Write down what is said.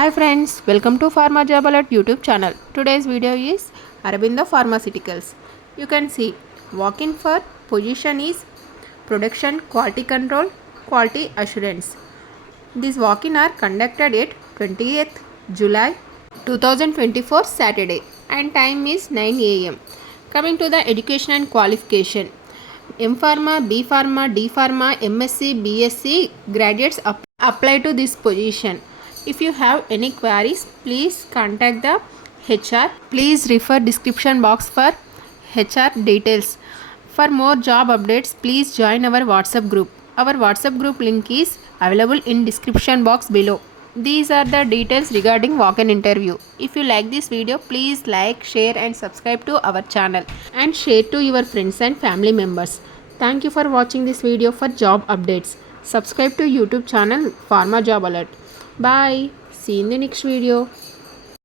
Hi friends, welcome to Pharma Job Alert YouTube channel. Today's video is Aurobindo Pharmaceuticals. You can see walk-in for position is production quality control, quality assurance. These walk-in are conducted at 20th July 2024 Saturday and time is 9 a.m. Coming to the education and qualification. M Pharma, B Pharma, D Pharma, MSc, Bsc graduates apply to this position. If you have any queries, please contact the HR. Please refer description box for HR details. For more job updates, please join our WhatsApp group. Our WhatsApp group link is available in description box below. These are the details regarding walk-in interview. If you like this video, please like, share and subscribe to our channel and share to your friends and family members. Thank you for watching this video. For job updates, subscribe to YouTube channel Pharma Job Alert. Bye. See you in the next video.